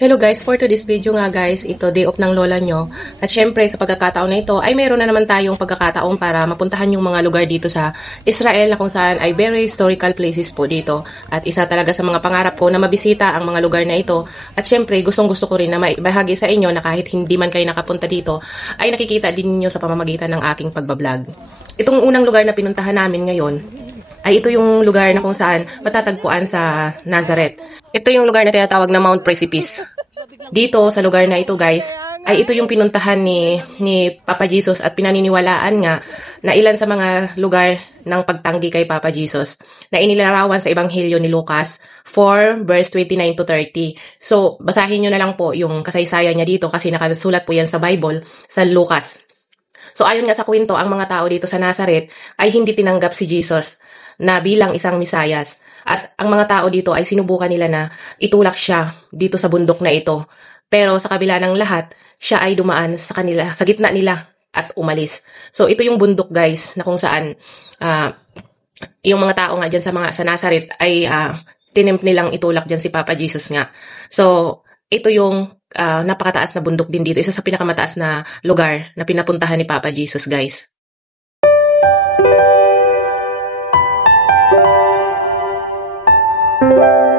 Hello guys, for today's video nga guys, ito day off ng lola nyo. At syempre sa pagkakataon na ito ay mayroon na naman tayong pagkakataon para mapuntahan yung mga lugar dito sa Israel na kung saan ay very historical places po dito. At isa talaga sa mga pangarap ko na mabisita ang mga lugar na ito. At syempre gustong gusto ko rin na maibahagi sa inyo na kahit hindi man kayo nakapunta dito ay nakikita din niyo sa pamamagitan ng aking pagbablog. Itong unang lugar na pinuntahan namin ngayon ay ito yung lugar na kung saan matatagpuan sa Nazareth. Ito yung lugar na tinatawag na Mount Precipice. Dito sa lugar na ito guys, ay ito yung pinuntahan ni Papa Jesus at pinaniniwalaan nga na ilan sa mga lugar ng pagtanggi kay Papa Jesus na inilarawan sa Ebanghelyo ni Lucas 4 verse 29 to 30. So basahin nyo na lang po yung kasaysayan niya dito kasi nakasulat po yan sa Bible sa Lucas. So ayon nga sa kwento, ang mga tao dito sa Nazareth ay hindi tinanggap si Jesus na bilang isang Misayas. At ang mga tao dito ay sinubukan nila na itulak siya dito sa bundok na ito. Pero sa kabila ng lahat, siya ay dumaan sa kanila, sa gitna nila at umalis. So ito yung bundok guys na kung saan yung mga tao nga dyan sa Nazareth ay tinempt nilang itulak dyan si Papa Jesus nga. So ito yung napakataas na bundok din dito. Isa sa pinakamataas na lugar na pinapuntahan ni Papa Jesus guys. Bye.